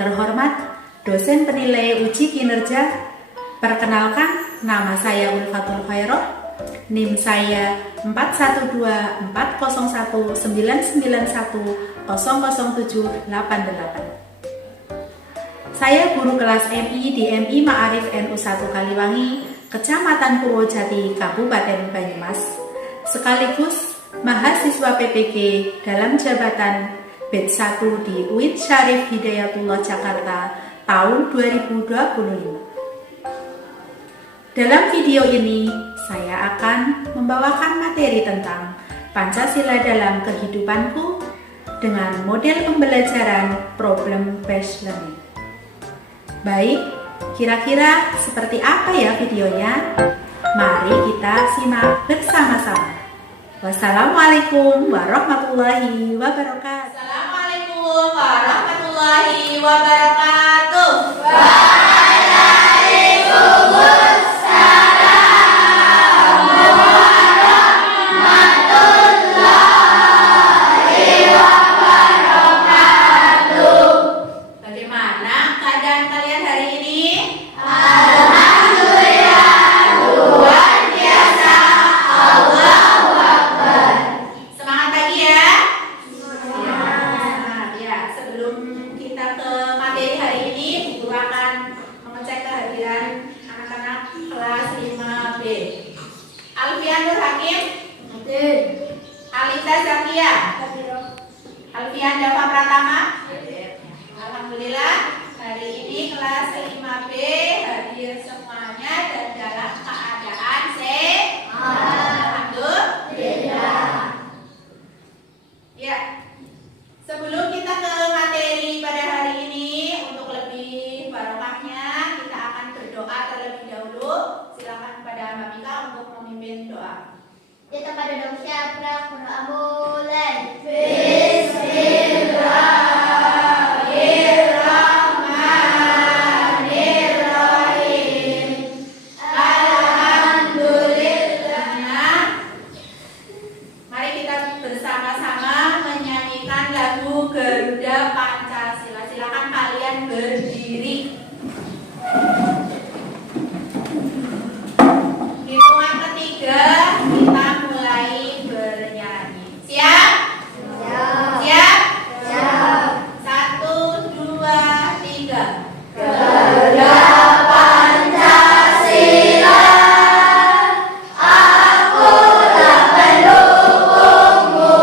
terhormat, dosen penilai uji kinerja. Perkenalkan, nama saya Ulfatul Khairoh, NIM saya 4124199100788. Saya guru kelas MI di MI Ma'arif NU 1 Kaliwangi, Kecamatan Purwojati, Kabupaten Banyumas, sekaligus mahasiswa PPG dalam jabatan batch 1 di UIN Syarif Hidayatullah Jakarta tahun 2025. Dalam video ini, saya akan membawakan materi tentang Pancasila dalam kehidupanku dengan model pembelajaran problem-based learning. Baik, kira-kira seperti apa ya videonya? Mari kita simak bersama-sama. Wassalamualaikum warahmatullahi wabarakatuh. Assalamualaikum warahmatullahi wabarakatuh. Alfian Nur Hakim, Alisa Zakia, Alfian Dava Pratama. Alhamdulillah, hari ini kelas 5B hadir semuanya dan dalam keadaan sehat. Alhamdulillah. Ya, sebelum kita ke materi pada hari ini, untuk lebih barokahnya kita akan berdoa terlebih dahulu. Silakan kepada Mbak Mika untuk memimpin doa. Kita pada doa syafra mulai. Bismillahirrahmanirrahim. Alhamdulillah. Mari kita bersama-sama menyanyikan lagu Garuda Pancasila. Silakan kalian berdiri. Hitungan ketiga kita mulai bernyanyi. Siap? Siap? Siap. 1, 2, 3. Garuda Pancasila, aku tak mendukungmu.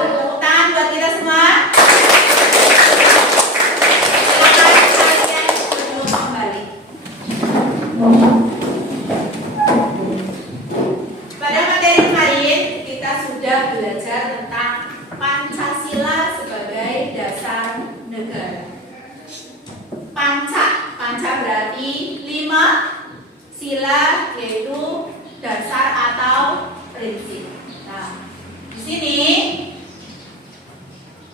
Tepuk tangan buat kita semua. Silakan kalian duduk kembali. Pada materi kemarin kita sudah belajar tentang Pancasila sebagai dasar negara. Panca berarti 5, sila yaitu dasar atau prinsip. Nah, di sini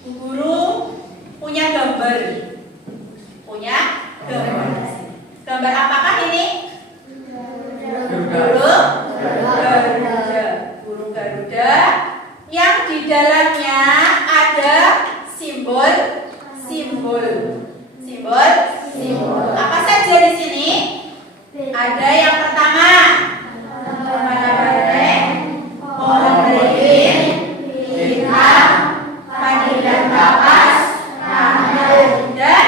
Bu Guru punya gambar. Punya gambar. Gambar apakah ini? Burung Garuda yang di dalamnya ada simbol. Apa saja di sini? Ada yang pertama, pohon beringin, bintang, padi dan kapas, dan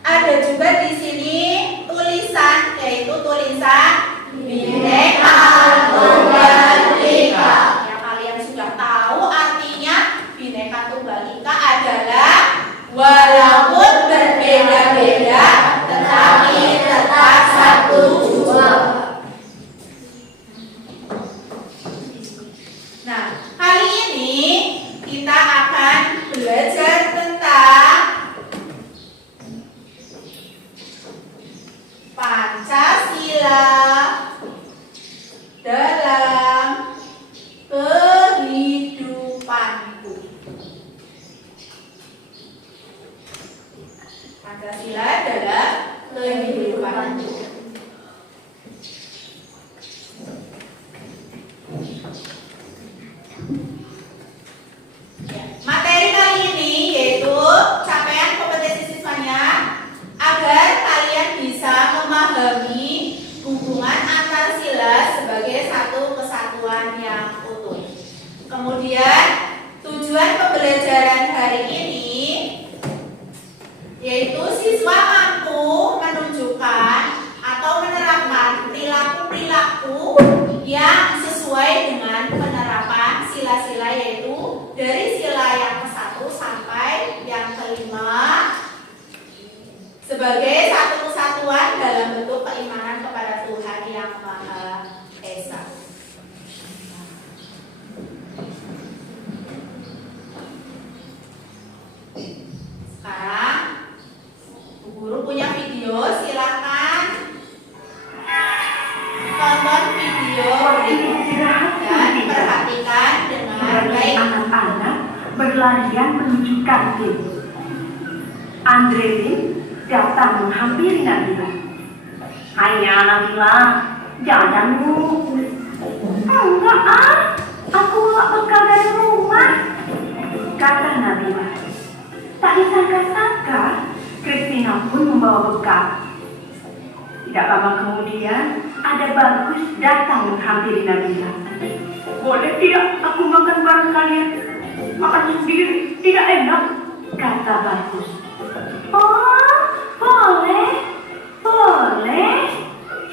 ada juga di sini tulisan, yaitu tulisan Bhinneka Tunggal Ika. Yang kalian sudah tahu artinya Bhinneka Tunggal Ika adalah walaupun berbeda-beda tetapi tetap satu jua. Nah, kali ini kita akan belajar tentang Pancasila dalam kehidupanku. Pancasila dalam kehidupanku. Materi kali ini yaitu capaian kompetensi siswanya dalam bentuk keimanan kepada Tuhan yang Maha Esa. Sekarang Bu Guru punya video, silakan tonton video berikut dan perhatikan dengan baik. Anak-anak berlarian menuju kantin. Andrelin datang menghampiri Nabila. Hanya Nabila, jalan bu. Enggak aku bawa bekal dari rumah, kata Nabila. Tak disangka-sangka, Christina pun membawa bekal. Tidak lama kemudian, ada Bagus datang menghampiri Nabila. Boleh tidak aku makan bareng kalian? Makan sendiri tidak enak, kata Bagus. Oh, boleh,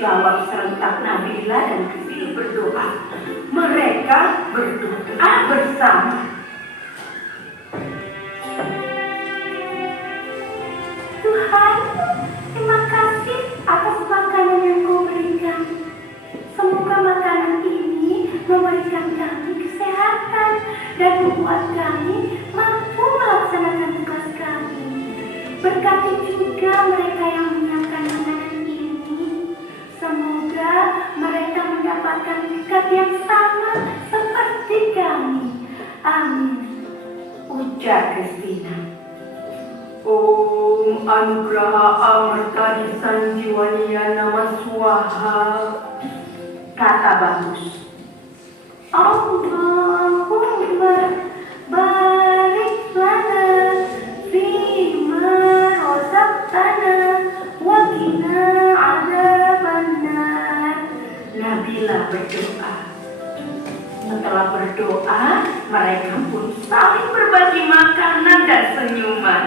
jawab serentak Nabila dan Christina berdoa. Mereka berdoa bersama. Tuhan, terima kasih atas makanan yang Kau berikan. Semoga makanan ini memberikan kami kesehatan dan membuat kami mampu melaksanakan tugas kami. Berkati juga mereka yang menyiapkan makanan ini. Semoga mereka mendapatkan berkat yang sama seperti kami. Amin, ujar Christina. Om Anugraha Amarta Sanjiwaniya Nama Swaha, kata Bagus. Allahumma barik lana fima razaqtana wa qina adzabannar. Nabila berdoa. Setelah berdoa, mereka pun saling berbagi makanan dan senyuman.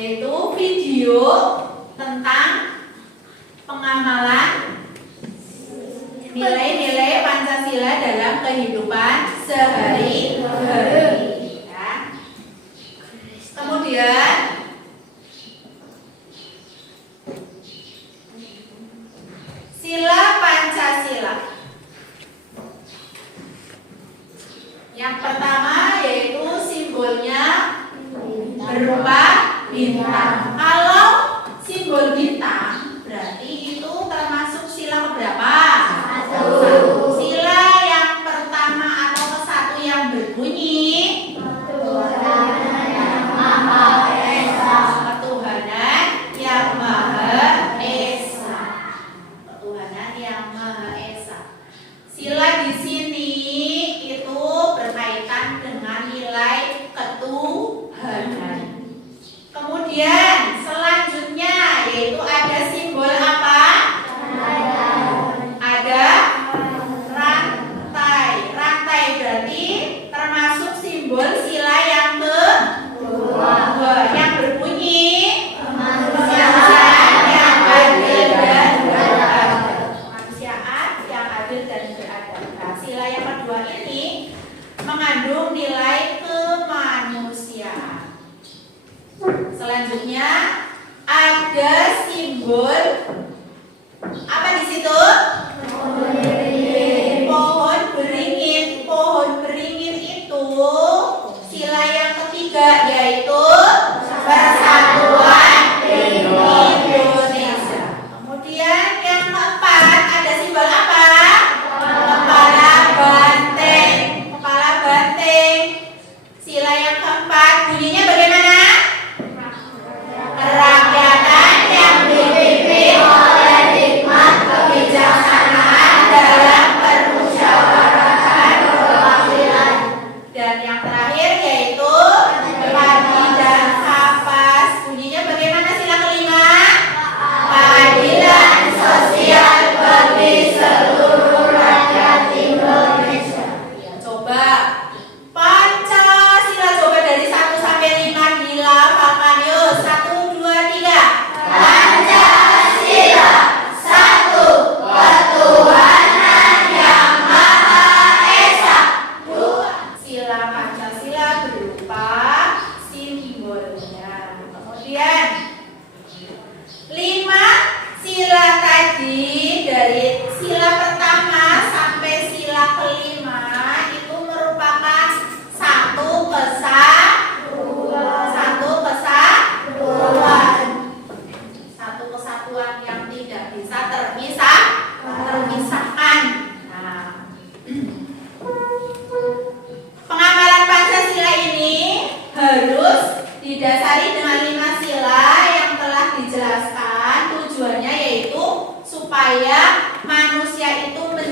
Yaitu video tentang pengamalan nilai-nilai Pancasila dalam kehidupan sehari-hari. Ya. Kemudian sila Pancasila. Yang pertama yaitu simbolnya berupa bintang. Kalau simbol bintang berarti itu termasuk sila keberapa? Satu. Sila yang pertama atau kesatu yang berbunyi Ketuhanan yang Maha Esa. Ketuhanan yang Maha Esa. Ketuhanan yang Maha Esa. Sila di sini itu berkaitan dengan nilai ketuhanan. Kemudian selanjutnya yaitu ada simbol apa? Ada rantai. Rantai berarti termasuk simbol sila yang kedua yang berbunyi kemanusiaan yang adil dan beradab. Kemanusiaan yang adil dan beradab. Nah, sila yang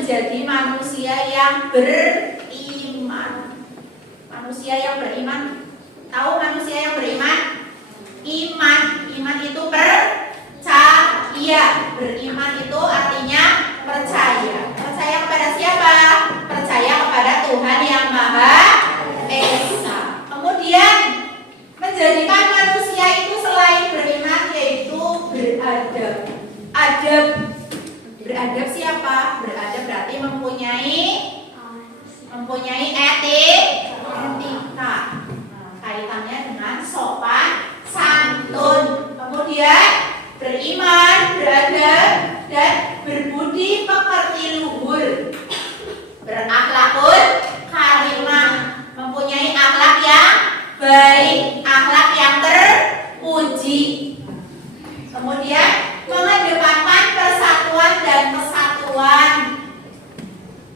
menjadi manusia yang beriman. Manusia yang beriman. Tahu manusia yang beriman? Iman. Iman itu percaya. Beriman itu artinya percaya. Percaya kepada siapa? Percaya kepada Tuhan yang Maha Esa. Kemudian menjadikan manusia itu selain beriman yaitu beradab. Adab. Beradab siapa? Beradab berarti mempunyai etika. Kaitannya dengan sopan santun. Kemudian beriman, beradab, dan berbudi pekerti luhur. Berakhlakul karimah, mempunyai akhlak yang baik, akhlak yang terpuji. Kemudian mengedepankan persatuan dan kesatuan,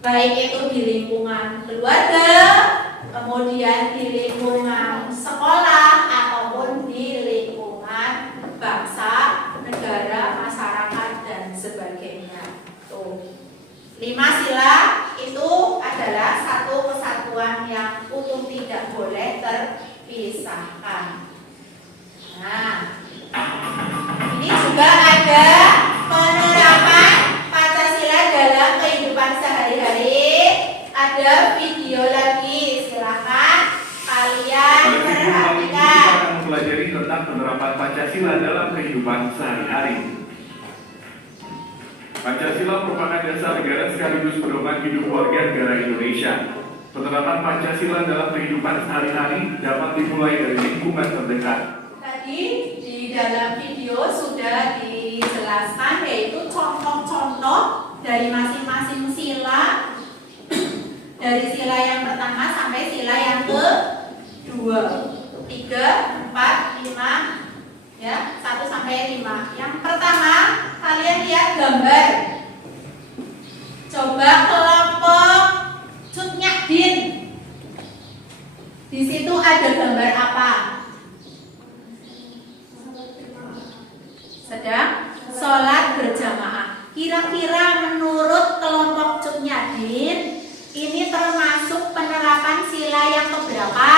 baik itu di lingkungan keluarga, kemudian di lingkungan sekolah, ataupun di lingkungan bangsa, negara, masyarakat, dan sebagainya. Tuh. 5 sila itu adalah satu kesatuan yang utuh, tidak boleh terpisahkan. Nah, ini juga ada penerapan Pancasila dalam kehidupan sehari-hari. Ada video lagi, silakan kalian perhatikan. Kita akan mempelajari tentang penerapan Pancasila dalam kehidupan sehari-hari. Pancasila merupakan dasar negara sekaligus pedoman hidup warga negara Indonesia. Penerapan Pancasila dalam kehidupan sehari-hari dapat dimulai dari lingkungan terdekat. Tadi di dalam video sudah dijelaskan yaitu contoh-contoh dari masing-masing sila. Dari sila yang pertama sampai sila yang kedua, 3, 4, 5, ya, 1 sampai 5. Yang pertama, kalian lihat gambar. Coba kelompok Cut Nyak-din. Di situ ada gambar apa? Sedang sholat berjamaah. Kira-kira menurut kelompok Cut Nyak-din, ini termasuk penerapan sila yang keberapa?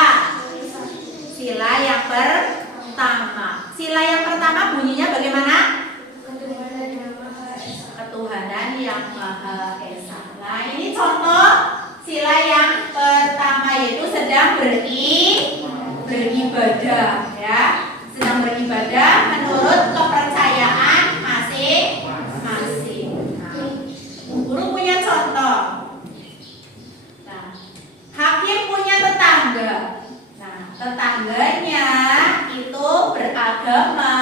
Sila yang pertama. Sila yang pertama bunyinya bagaimana? Ketuhanan yang Maha Esa. Nah, ini contoh sila yang pertama, yaitu sedang beribadah, ya. Sedang beribadah menurut kepercayaan masing-masing. Nah, guru punya contoh. Nah, hakim punya tetangga. Nah, tetangganya itu beragama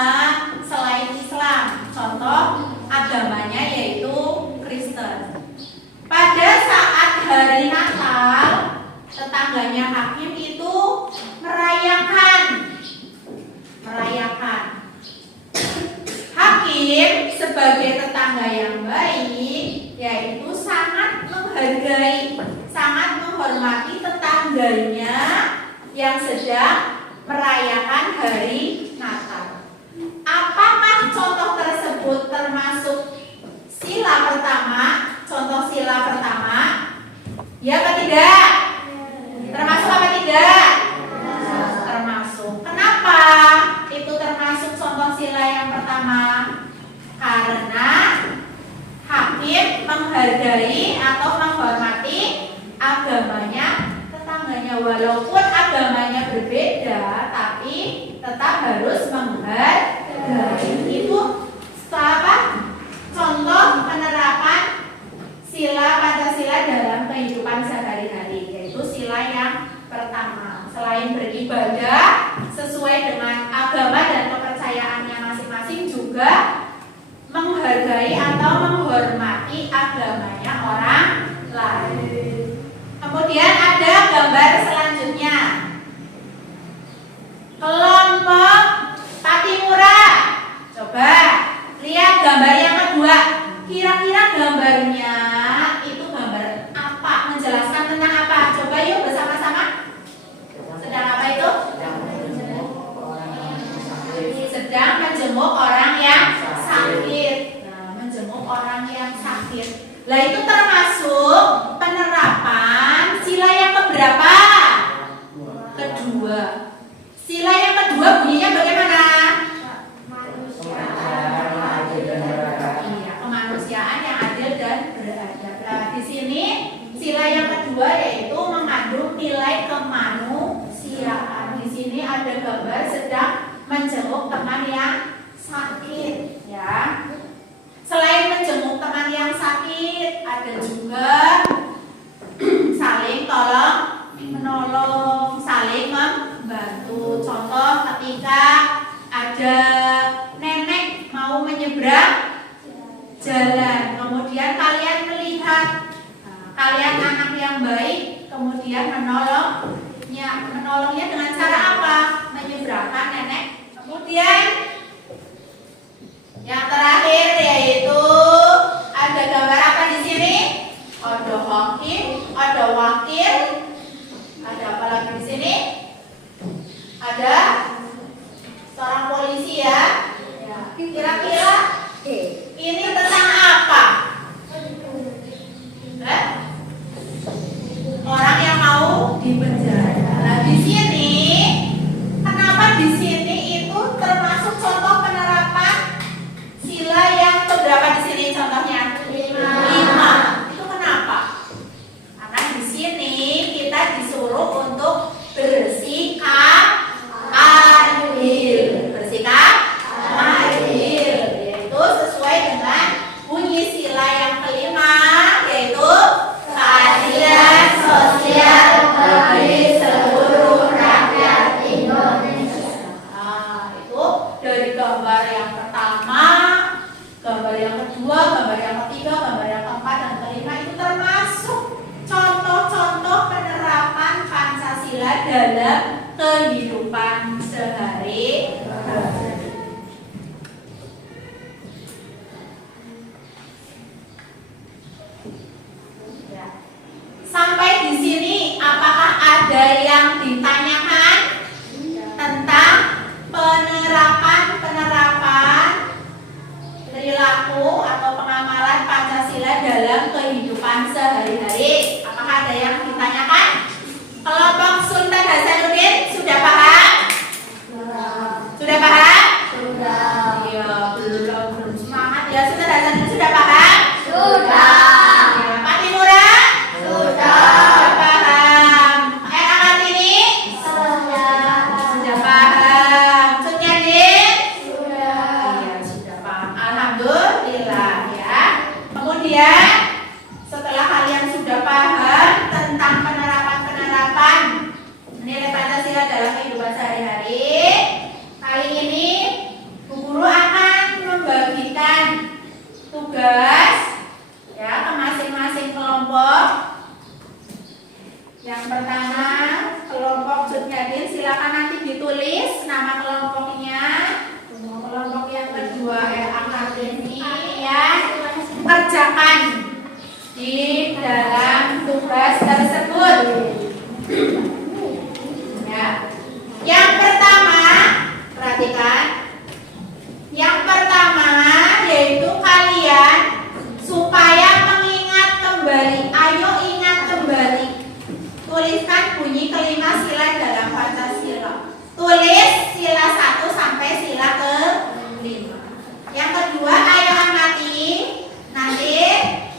selain Islam. Contoh agamanya yaitu Kristen. Pada saat hari Natal, tetangganya hakim itu merayakan. Hakim sebagai tetangga yang baik, yaitu sangat menghargai, sangat menghormati tetangganya yang sedang merayakan hari Natal. Apakah contoh tersebut termasuk sila pertama? Contoh sila pertama? Ya atau tidak? Termasuk apa tidak? Termasuk. Kenapa itu termasuk contoh sila yang pertama? Karena hakim menghargai atau menghormati agamanya tetangganya, walaupun agamanya berbeda, tapi tetap harus menghargai. Itu apa? Contoh penerapan sila Pancasila dalam kehidupan sehari-hari, yaitu sila yang pertama. Selain beribadah sesuai dengan agama dan kepercayaannya masing-masing, juga menghargai atau menghormati agamanya orang lain. Kemudian ada gambar selanjutnya. Kelompok Patimura. Coba lihat gambar yang kedua. Kira-kira gambarnya itu gambar apa? Menjelaskan tentang apa? Coba yuk bersama-sama. Sedang apa itu? Sedang menjenguk orang yang sakit. Nah, menjenguk orang yang sakit sakit. Lah itu termasuk penerapan sila yang keberapa? Kedua. Sila yang kedua bunyinya bagaimana? Iya, kemanusiaan yang adil dan beradab. Nah, di sini sila yang kedua yaitu mengandung nilai kemanusiaan. Di sini ada gambar sedang menjenguk teman yang sakit, ya. Selain menjenguk teman yang sakit, ada juga saling tolong menolong, saling membantu. Contoh ketika ada nenek mau menyeberang jalan, kemudian kalian melihat kalian anak yang baik, kemudian menolongnya dengan cara apa? Menyeberangkan nenek. Kemudian yang terakhir yaitu ada gambar apa di sini? Ada hakim, ada wakil, ada apa lagi di sini? Ada seorang polisi ya. Kira-kira ini tentang apa? Orang yang mau dipenjara. Nah, di sini kenapa di sini itu termasuk contoh penerapan sila yang keberapa di sini contohnya? 5. Itu kenapa? Karena di sini kita disuruh untuk bersikap adil. Bersikap adil, yaitu sesuai dengan bunyi sila yang kelima, yaitu keadilan sosial bagi seluruh rakyat Indonesia. Nah, itu dari gambar yang pertama, gambar yang kedua, gambar yang ketiga, gambar yang keempat, dan kelima itu termasuk contoh-contoh penerapan Pancasila dalam kehidupan sehari-hari. Sampai di sini, apakah ada yang ditanyakan tentang penerapan perilaku atau pengamalan Pancasila dalam kehidupan sehari-hari? Apakah ada yang ditanyakan? Kelompok Sultan Hasanuddin sudah paham? Sudah paham? Sudah. Iya, belum semangat ya. Sultan Hasanuddin sudah paham? Sudah. Pak Timura? Sudah paham. Kartini? Sudah paham. Sunyadin? Sudah. Iya, sudah paham. Alhamdulillah ya. Kemudian setelah kalian sudah paham tentang penerapan nilai Pancasila dalam kehidupan sehari-hari, kali ini Bu Guru akan membagikan tugas ya ke masing-masing kelompok. Yang pertama, kelompok Judnyadin, silakan nanti ditulis nama kelompoknya. Kelompok yang kedua Kartini ya, kerjakan di dalam tugas tersebut. Ya. Yang pertama, perhatikan. Yang pertama yaitu kalian supaya mengingat kembali. Ayo ingat kembali. Tuliskan bunyi kelima sila dalam Pancasila. Tulis sila 1 sampai sila ke-5. Yang kedua, ayo amati. Nanti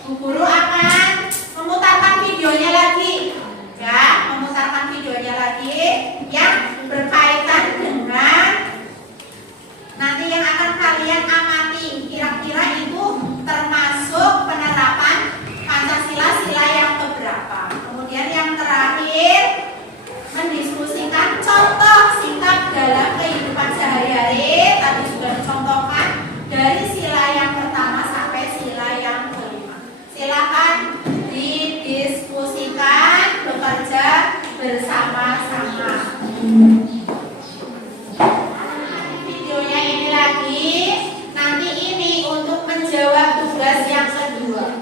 Bu Guru akan memutarkan videonya lagi. Ya, memutarkan videonya lagi yang berkaitan dengan nanti yang akan kalian amati. Kira-kira itu termasuk penerapan Pancasila sila yang keberapa. Kemudian yang terakhir, mendiskusikan contoh sikap dalam kehidupan sehari-hari. Tadi sudah dicontohkan dari sila yang pertama sampai sila yang kelima. Silakan didiskusikan, bekerja bersama-sama. Videonya ini lagi, nanti ini untuk menjawab tugas yang kedua.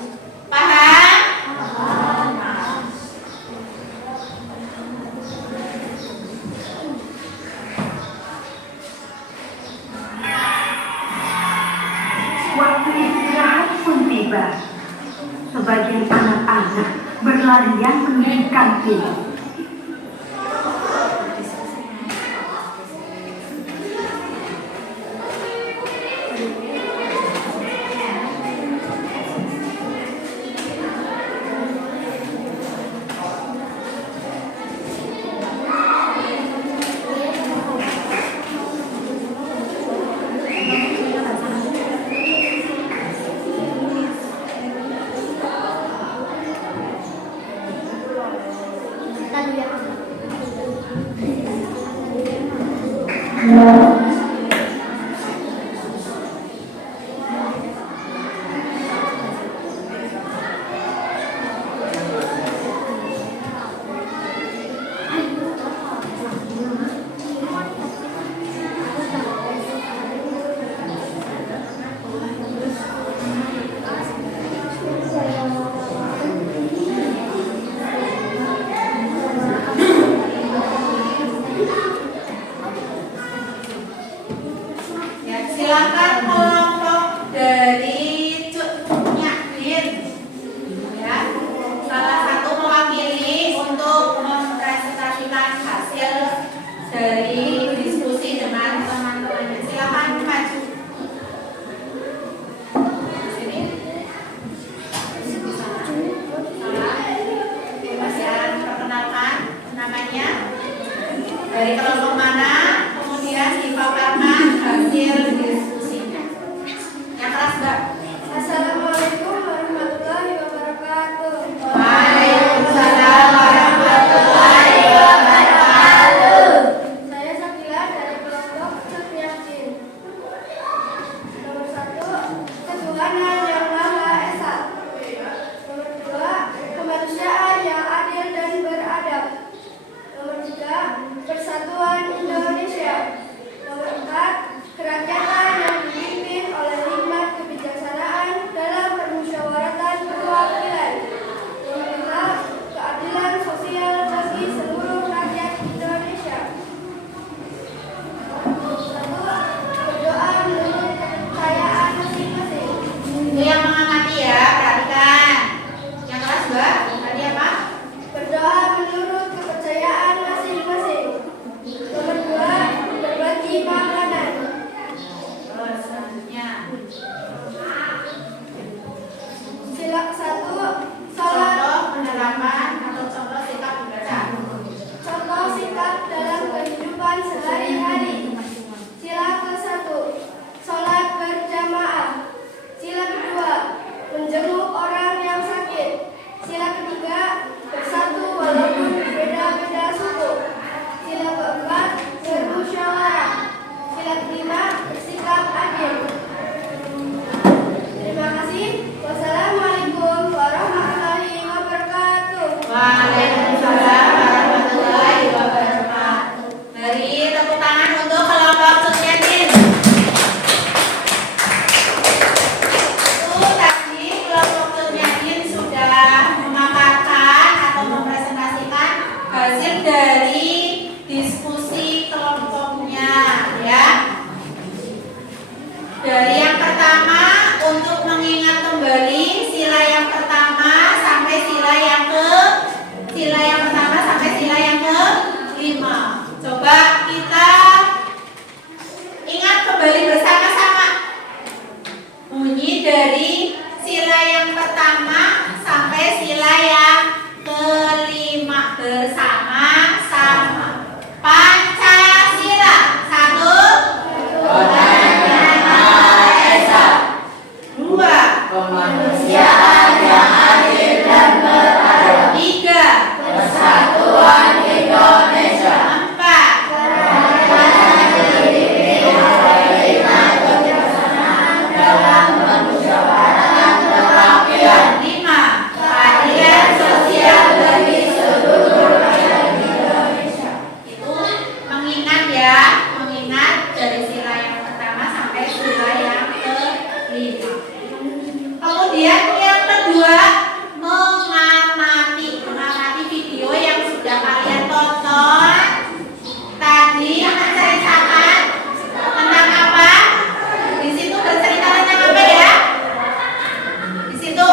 Paham? Waktu istirahat pun tiba. Sebagian anak-anak berlarian menuju kantin. Ya, silakan kelompok dari Nyakin, ya, salah satu mewakili untuk mempresentasikan hasil dari diskusi dengan teman-temannya. Silakan maju. Sini. Kemudian perkenalkan namanya, dari kelompok mana, kemudian dipaparkan hasil diskusinya. Yang keras, Mbak. Assalamualaikum warahmatullahi wabarakatuh. Waalaikumsalam warahmatullahi wabarakatuh. Saya Sakila dari kelompok Yakin. Nomor 1, ketuhanan yang Maha Esa. Nomor 2, kemanusiaan yang adil dan beradab. Nomor 3, persatuan Indonesia. Nomor 4, kerakyatan yang dipimpin oleh hikmat kebijaksanaan dalam permusyawaratan perwakilan. Nomor 5, keadilan sosial bagi seluruh rakyat Indonesia. Nomor 1, berdoa menurut kepercayaan masing-masing. Itu yang mengamati ya, perhatikan. Yang keras, Mbak. Tadi apa? Berdoa menurut kepercayaan masing-masing. Nomor 2, berbagi makanan. Terus selanjutnya. Sila 1, salat. Contoh penerapan atau contoh sikap dibaca. Contoh sikap dalam kehidupan sehari-hari. Sila ke-1, sholat berjamaah. Sila kedua, menjenguk orang yang sakit. Sila ketiga, bersatu walaupun berbeda-beda suku. Sila keempat, bermusyawarah. Sila kelima, bersikap adil. Terima kasih. Wassalamualaikum warahmatullahi wabarakatuh. Waalaikumsalam warahmatullahi wabarakatuh. Beri tepuk tangan untuk kelompok Yakin. Itu tadi kelompok Yakin sudah memaparkan atau mempresentasikan hasil dari diskusi kelompoknya, ya. Dari yang pertama, untuk mengingat kembali sila yang pertama sampai sila yang kelima. Coba kita ingat kembali bersama-sama bunyi dari sila yang pertama sampai sila yang kelima bersama-sama. Pancasila. 1, 2, Kemanusiaan yang adil dan beradab. 3, Persatuan Indonesia. 4, Dalam permusyawaratan perwakilan. 5, Keadilan sosial bagi seluruh rakyat Indonesia. itu mengingat ya, mengingat dari sila yang pertama sampai sila yang kelima. Kemudian yang kedua, mengamati video yang sudah kalian tonton. Tadi menceritakan tentang apa? Di situ bercerita tentang apa ya? Di situ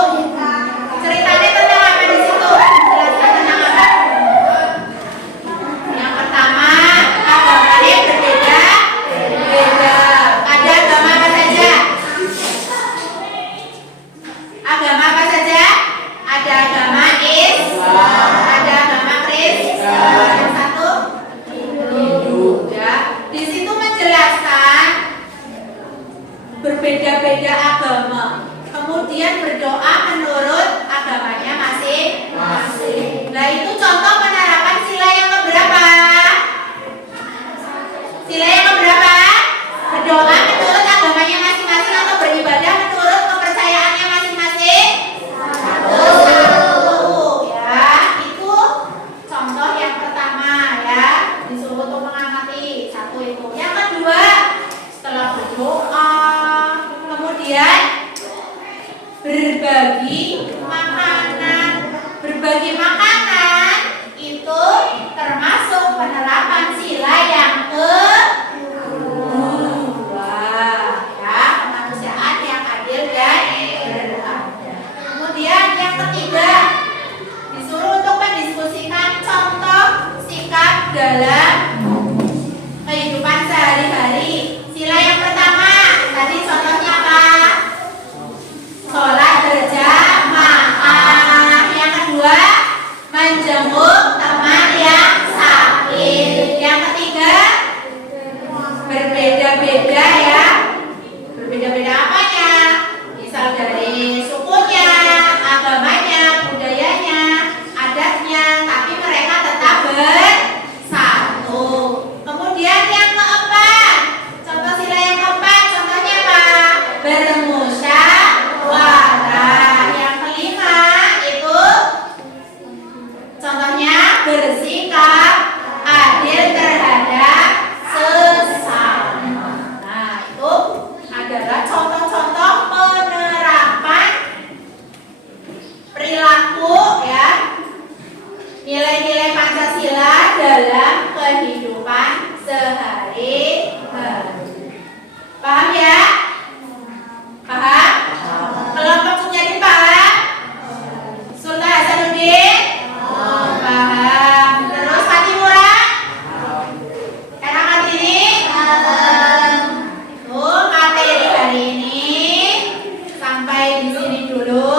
nilai-nilai Pancasila dalam kehidupan sehari-hari. Paham ya? Paham? Kelompok Sunyadi paham? Sultan Hasanuddin? Paham. Terus Fatimura? Enak hari ini? Materi hari ini sampai di sini dulu.